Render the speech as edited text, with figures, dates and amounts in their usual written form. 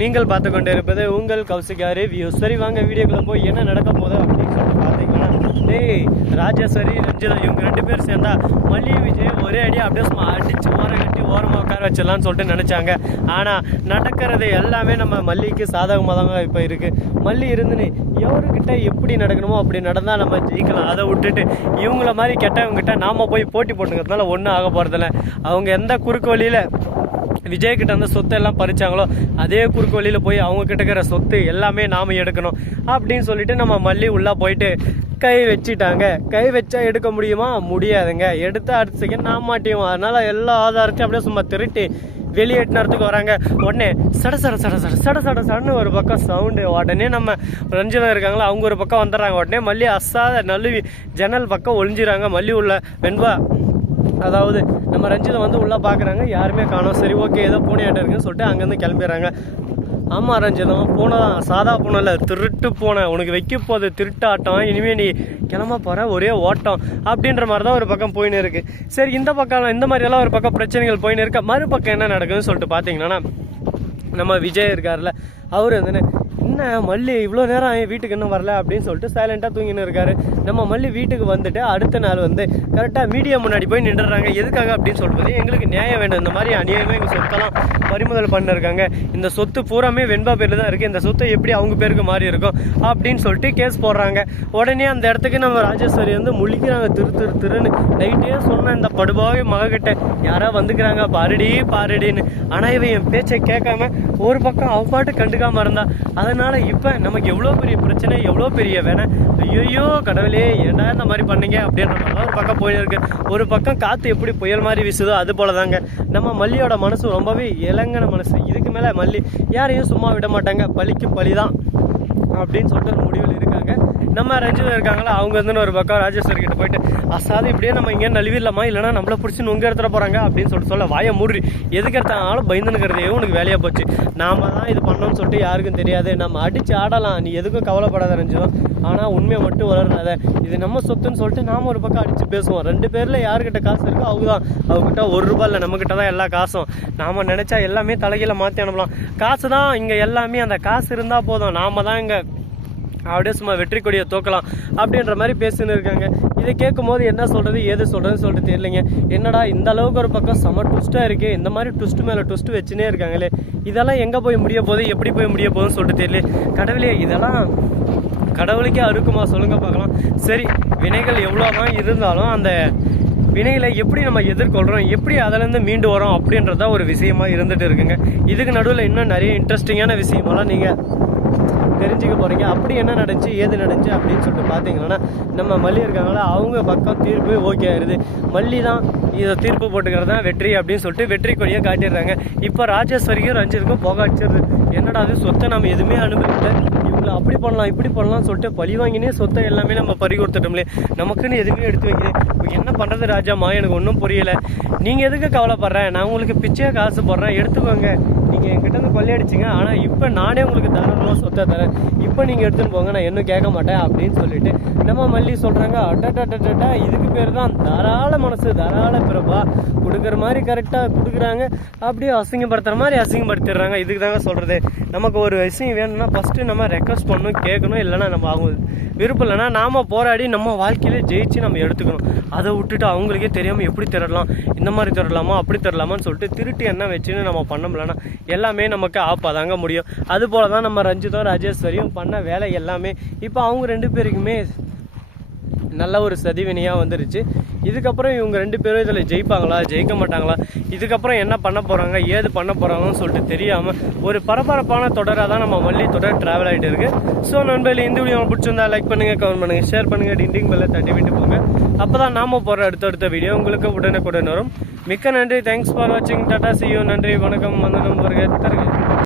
நீங்கள் பார்த்து கொண்டு இருப்பது உங்கள் கௌசிகா ரிவ்யூ. சரி வாங்க வீடியோக்குள்ள போய் என்ன நடக்க போகுது அப்படின்னு சொல்லிட்டு பார்த்தீங்கன்னா, டேய் ராஜேஸ்வரி ரஞ்சிதா இவங்க 2 பேர் சேர்ந்தா மல்லி விஜய் ஒரே அடி அப்படியே சும்மா அடித்து ஓரம் கட்டி ஓரமாக உட்கார வச்சிடலான்னு சொல்லிட்டு நினச்சாங்க. ஆனால் நடக்கிறது எல்லாமே நம்ம மல்லிக்கு சாதகமாக தாங்க இப்போ இருக்குது. மல்லி இருந்துன்னு எவருக்கிட்ட எப்படி நடக்கணுமோ அப்படி நடந்தால் நம்ம ஜெயிக்கலாம். அதை விட்டுட்டு இவங்கள மாதிரி கெட்டவங்ககிட்ட நாம் போய் போட்டி போட்டுக்கிறதுனால ஒன்றும் ஆக போகிறதில்ல. அவங்க எந்த குறுக்கு வழியில் விஜய்கிட்ட அந்த சொத்தை எல்லாம் பறிச்சாங்களோ அதே குறுக்கு வழியில் போய் அவங்க கிட்ட இருக்கிற சொத்து எல்லாமே நாம் எடுக்கணும் அப்படின்னு சொல்லிட்டு நம்ம மல்லி உள்ளே போயிட்டு கை வச்சிட்டாங்க. கை வச்சா எடுக்க முடியுமா? முடியாதுங்க. எடுத்து அடுத்த செகண்ட் நான் மாட்டியும். அதனால எல்லா ஆதாரத்தையும் அப்படியே சும்மா திருட்டி வெளியேற்றினத்துக்கு வராங்க. உடனே சட சட சட சட சட சட சடன்னு ஒரு பக்கம் சவுண்டு. உடனே நம்ம ரஞ்சிதா இருக்காங்களா அவங்க ஒரு பக்கம் வந்துடுறாங்க. உடனே மல்லி அசாத நழுவி ஜன்னல் பக்கம் ஒளிஞ்சிடறாங்க. மல்லி உள்ள வெண்பா அதாவது நம்ம ரஞ்சிதா வந்து உள்ளே பார்க்குறாங்க. யாருமே காணோம். சரி ஓகே ஏதோ பூனையாட்டம் இருக்குன்னு சொல்லிட்டு அங்கேருந்து கிளம்பிடுறாங்க. ஆமாம் ரஞ்சிதம் பூனை தான், சாதா பூனை இல்லை, திருட்டு பூனை. உனக்கு வைக்க போகுது திருட்டாட்டம், இனிமேல் நீ கிளம்ப போகிற ஒரே ஓட்டம் அப்படின்ற மாதிரி தான் ஒரு பக்கம் போயின்னு இருக்குது. சரி இந்த பக்கம் இந்த மாதிரியெல்லாம் ஒரு பக்கம் பிரச்சனைகள் போயின்னு இருக்க, மறுபக்கம் என்ன நடக்குதுன்னு சொல்லிட்டு பார்த்தீங்கன்னா, நம்ம விஜய் இருக்கார்ல அவர் வந்து என்ன மல்லி இவ்வளோ நேரம் வீட்டுக்கு இன்னும் வரல அப்படின்னு சொல்லிட்டு சைலண்ட்டாக தூங்கின்னு இருக்காரு. நம்ம மல்லி வீட்டுக்கு வந்துட்டு அடுத்த நாள் வந்து கரெக்டாக மீடியா முன்னாடி போய் நின்றுறாங்க. எதுக்காக அப்படின்னு சொல்லும்போது எங்களுக்கு நியாயம் வேணும், இந்த மாதிரி அநியாயமாக எங்கள் சொத்தெல்லாம் பறிமுதல் பண்ணிருக்காங்க, இந்த சொத்து பூராமே வெண்பா பேரில் தான் இருக்குது, இந்த சொத்தை எப்படி அவங்க பேருக்கு மாறி இருக்கும் அப்படின்னு சொல்லிட்டு கேஸ் போடுறாங்க. உடனே அந்த இடத்துக்கு நம்ம ராஜேஸ்வரி வந்து முழிக்கிறாங்க. திருன்னு நைட்டே சொன்ன இந்த படுபாவே மகக்கிட்ட யாரா வந்துக்கிறாங்க பாருடின்னு. ஆனால் இவன் என் பேச்சை கேட்காம ஒரு பக்கம் அவ பாட்டு கண்டுக்காம இருந்தா. அதனால இப்போ நமக்கு எவ்வளோ பெரிய பிரச்சனை, எவ்வளோ பெரிய வேணாம். ஐயோ கடவுளே ஏன்டா இந்த மாதிரி பண்ணீங்க அப்படின்ற ஒரு பக்கம் போயிருக்கு. ஒரு பக்கம் காற்று எப்படி புயல் மாதிரி வீசுதோ அது போல தாங்க நம்ம மல்லியோட மனசு ரொம்பவே இளங்கன மனசு. இதுக்கு மேலே மல்லி யாரையும் சும்மா விட மாட்டாங்க, பழிக்கு பழி தான் அப்படின்னு சொல்லிட்டு ஒரு முடிவில் இருக்காங்க. நம்ம ரஞ்சிதா இருக்காங்களா அவங்க வந்து ஒரு பக்கம் ராஜேஸ்வரி கிட்ட போயிட்டு அசாது இப்படியே நம்ம இங்கே நழுவிடலாமா, இல்லைனா நம்மளை பிடிச்சி நுங்க எடுத்துட போகிறாங்க அப்படின்னு சொல்ல வாயை மூடி எதுக்கு எடுத்தாலும் பயந்துனுக்கிறதே உனக்கு வேலையாக போச்சு. நாம தான் இது பண்ணோம்னு சொல்லிட்டு யாருக்கும் தெரியாது, நம்ம அடித்து ஆடலாம், நீ எதுக்கும் கவலைப்படாத ரஞ்சிதம், ஆனால் உண்மையை மட்டும் வளராத, இது நம்ம சொத்துன்னு சொல்லிட்டு நாம் ஒரு பக்கம் அடித்து பேசுவோம். 2 பேரில் யாருக்கிட்ட காசு இருக்கோ அவங்க தான், அவங்ககிட்ட ₹1 இல்லை, நம்மக்கிட்ட தான் எல்லா காசும். நாம் நினச்சா எல்லாமே தலைகீழ மாற்றி அனுப்பலாம். காசு தான் இங்கே எல்லாமே, அந்த காசு இருந்தால் போதும், நாம் தான் இங்கே அப்படியே சும்மா வெற்றி கொடியை தோக்கலாம் அப்படின்ற மாதிரி பேசின்னு இருக்காங்க. இதை கேட்கும் போது என்ன சொல்கிறது ஏது சொல்கிறதுன்னு சொல்லிட்டு தெரியலைங்க. என்னடா இந்த அளவுக்கு ஒரு பக்கம் செம ட்விஸ்ட்டாக இருக்குது, இந்த மாதிரி ட்விஸ்ட் மேலே ட்விஸ்ட் வச்சுனே இருக்காங்களே, இதெல்லாம் எங்கே போய் முடிய போகுது, எப்படி போய் முடிய போகுதுன்னு சொல்லிட்டு தெரியல. கடவுளே இதெல்லாம் கடவுளுக்கே அறுக்குமா சொல்லுங்க பார்க்கலாம். சரி வினைகள் எவ்வளோதான் இருந்தாலும் அந்த வினைகளை எப்படி நம்ம எதிர்கொள்கிறோம், எப்படி அதிலேருந்து மீண்டு வரோம் அப்படின்றதான் ஒரு விஷயமா இருந்துகிட்டு இருக்குங்க. இதுக்கு நடுவில் இன்னும் நிறைய இன்ட்ரெஸ்டிங்கான விஷயமெல்லாம் நீங்கள் தெரிஞ்சுக்க போகிறீங்க. அப்படி என்ன நடந்துச்சு ஏது நடந்துச்சு அப்படின்னு சொல்லிட்டு பார்த்தீங்கன்னா, நம்ம மல்லி இருக்காங்களா அவங்க பக்கம் தீர்ப்பு ஓகே ஆயிடுது. மல்லி தான் இதை தீர்ப்பு போட்டுக்கிறது தான் வெற்றி அப்படின்னு சொல்லிட்டு வெற்றி கொடியை காட்டிடுறாங்க. இப்போ ராஜேஸ்வரிக்கும் ரஞ்சித்துக்கும் போக அடிச்சிருது. என்னடா அது சொத்தை நம்ம எதுவுமே அனுபவிக்கல, இவங்களை அப்படி பண்ணலாம் இப்படி பண்ணலாம் சொல்லிட்டு பழி வாங்கினே சொத்தை எல்லாமே நம்ம பறி கொடுத்துட்டோம்லே, நமக்குன்னு எதுவுமே எடுத்து வைக்கிறேன். இப்போ என்ன பண்ணுறது ராஜாம்மா எனக்கு ஒன்றும் புரியலை. நீங்கள் எதுக்கு கவலைப்படுறேன், நான் உங்களுக்கு பிச்சையாக காசு போடுறேன் எடுத்துக்கோங்க, நீங்கள் என்கிட்ட இருந்து கொள்ளையடிச்சிங்க, ஆனால் இப்போ நானே உங்களுக்கு தாராளமாக சொத்தை தரேன், இப்போ நீங்கள் எடுத்துன்னு போங்க, நான் இன்னும் கேட்க மாட்டேன் அப்படின்னு சொல்லிட்டு நம்ம மல்லி சொல்கிறாங்க. அட்டா இதுக்கு பேர் தான் தாராள மனசு, தாராள பிறப்பா, கொடுக்குற மாதிரி கரெக்டாக கொடுக்குறாங்க, அப்படியே அசிங்கப்படுத்துகிற மாதிரி அசிங்கப்படுத்திடுறாங்க. இதுக்கு தாங்க சொல்கிறது, நமக்கு ஒரு விஷயம் வேணும்னா ஃபஸ்ட்டு நம்ம ரெக்வஸ்ட் பண்ணணும் கேட்கணும், இல்லைனா நம்ம அவங்க விருப்பம் இல்லைனா நாம் போராடி நம்ம வாழ்க்கையிலே ஜெயிச்சு நம்ம எடுத்துக்கணும். அதை விட்டுட்டு அவங்களுக்கே தெரியாமல் எப்படி திரடலாம், இந்த மாதிரி திரடலாமா அப்படி திரடலாமான்னு சொல்லிட்டு திருட்டு என்ன வச்சுன்னு நம்ம பண்ணோம்லன்னா எல்லாமே நமக்கு ஆப்பாதாங்க முடியும். அதுபோல தான் நம்ம ரஞ்சிதம் ராஜேஸ்வரியும் பண்ண வேலை எல்லாமே இப்போ அவங்க 2 பேருக்குமே நல்ல ஒரு சதிவினையாக வந்துருச்சு. இதுக்கப்புறம் இவங்க 2 பேரும் இதில் ஜெயிப்பாங்களா ஜெயிக்க மாட்டாங்களா, இதுக்கப்புறம் என்ன பண்ண போகிறாங்க ஏது பண்ண போகிறாங்கன்னு சொல்லிட்டு தெரியாமல் ஒரு பரபரப்பான தொடராக தான் நம்ம மல்லி தொடர் ட்ராவல் ஆகிட்டு இருக்குது. ஸோ நண்பர்களே இந்த வீடியோ பிடிச்சிருந்தா லைக் பண்ணுங்கள், கமெண்ட் பண்ணுங்கள், ஷேர் பண்ணுங்கள், டிண்டிங் பெல்லை தட்டி விட்டு போங்க. அப்போ தான் நாம் போகிற அடுத்தடுத்த வீடியோ உங்களுக்கு உடனுக்குடன் வரும். மிக்க நன்றி, தேங்க்ஸ் ஃபார் வாட்சிங், டாடா சி யூ, நன்றி வணக்கம், வந்தனம் வருக தருக.